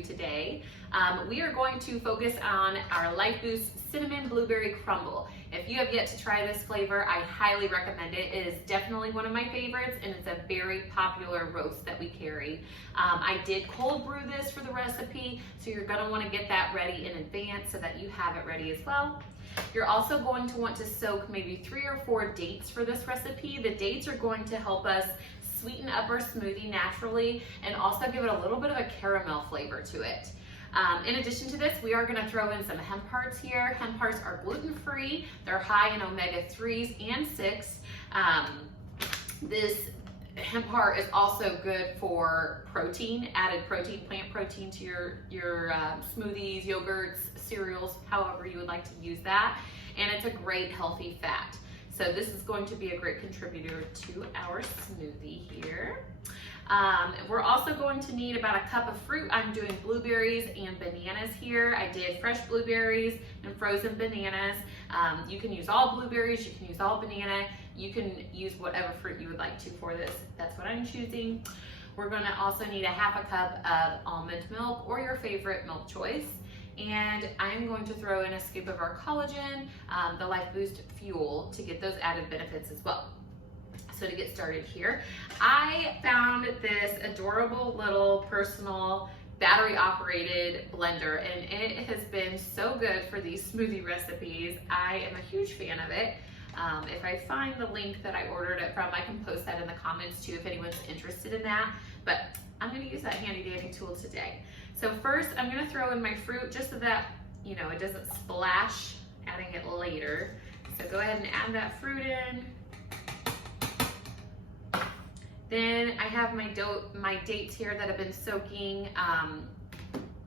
you today. We are going to focus on our LifeBoost Cinnamon Blueberry Crumble. If you have yet to try this flavor, I highly recommend it. It is definitely one of my favorites, and it's a very popular roast that we carry. I did cold brew this for the recipe, so you're gonna wanna get that ready in advance so that you have it ready as well. You're also going to want to soak maybe 3 or 4 dates for this recipe. The dates are going to help us sweeten up our smoothie naturally and also give it a little bit of a caramel flavor to it. In addition to this, we are going to throw in some hemp hearts here. Hemp hearts are gluten-free. They're high in omega-3s and 6. This hemp heart is also good for protein, added protein, plant protein to your smoothies, yogurts, cereals, however you would like to use that. And it's a great healthy fat. So this is going to be a great contributor to our smoothie here. We're also going to need about a cup of fruit. I'm doing blueberries and bananas here. I did fresh blueberries and frozen bananas. You can use all blueberries, you can use all banana, you can use whatever fruit you would like to for this. That's what I'm choosing. We're gonna also need a half a cup of almond milk or your favorite milk choice. And I'm going to throw in a scoop of our collagen, the LifeBoost Fuel, to get those added benefits as well. So to get started here, I found this adorable little personal battery operated blender, and it has been so good for these smoothie recipes. I am a huge fan of it. If I find the link that I ordered it from, I can post that in the comments too if anyone's interested in that, but I'm gonna use that handy dandy tool today. So first I'm gonna throw in my fruit just so that, you know, it doesn't splash adding it later. So go ahead and add that fruit in. Then I have my dates here that have been soaking.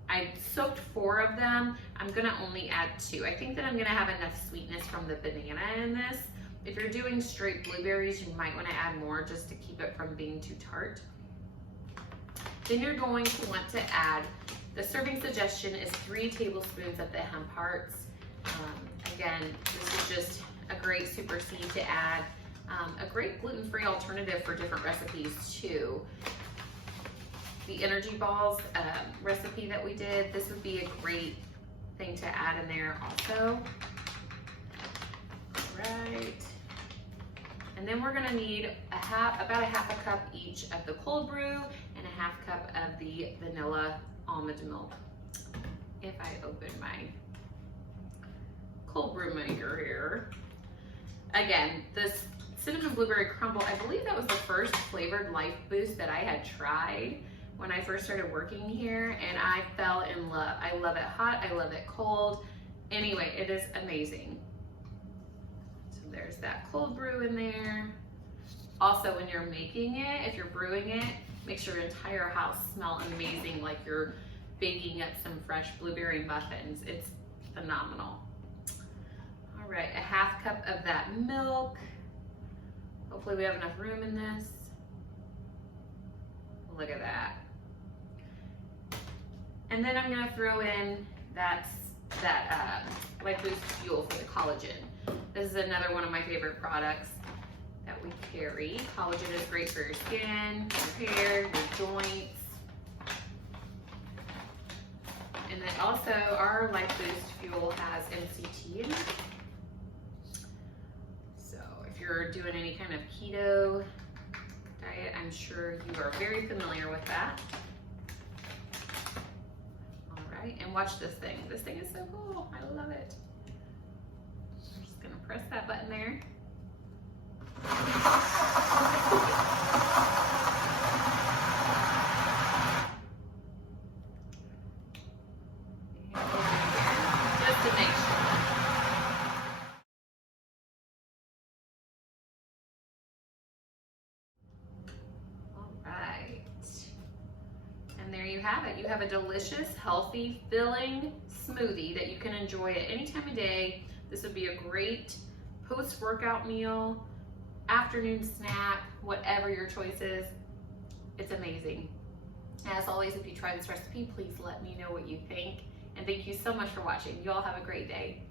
I soaked 4 of them. I'm gonna only add 2. I think that I'm gonna have enough sweetness from the banana in this. If you're doing straight blueberries, you might wanna add more just to keep it from being too tart. Then you're going to want to add, the serving suggestion is 3 tablespoons of the hemp hearts. Again, this is just a great super seed to add. A great gluten-free alternative for different recipes too. The energy balls recipe that we did, this would be a great thing to add in there also. Right. And then we're gonna need about a half a cup each of the cold brew and a half cup of the vanilla almond milk. If I open my cold brew maker here. Again, this cinnamon blueberry crumble, I believe that was the first flavored LifeBoost that I had tried when I first started working here, and I fell in love. I love it hot, I love it cold. Anyway, it is amazing. So there's that cold brew in there. Also, when you're making it, if you're brewing it, make sure your entire house smells amazing, like you're baking up some fresh blueberry muffins. It's phenomenal. All right, a half cup of that milk. Hopefully we have enough room in this. Look at that. And then I'm gonna throw in that LifeBoost Fuel for the collagen. This is another one of my favorite products that we carry. Collagen is great for your skin, your hair, your joints. And then also our LifeBoost Fuel has MCT in it. So if you're doing any kind of keto diet, I'm sure you are very familiar with that. All right, and watch this thing. This thing is so cool. I love it. I'm just gonna press that button there. Just to make sure. And there you have it. You have a delicious, healthy, filling smoothie that you can enjoy at any time of day. This would be a great post-workout meal, afternoon snack, whatever your choice is. It's amazing. As always, if you try this recipe, please let me know what you think. And thank you so much for watching. You all have a great day.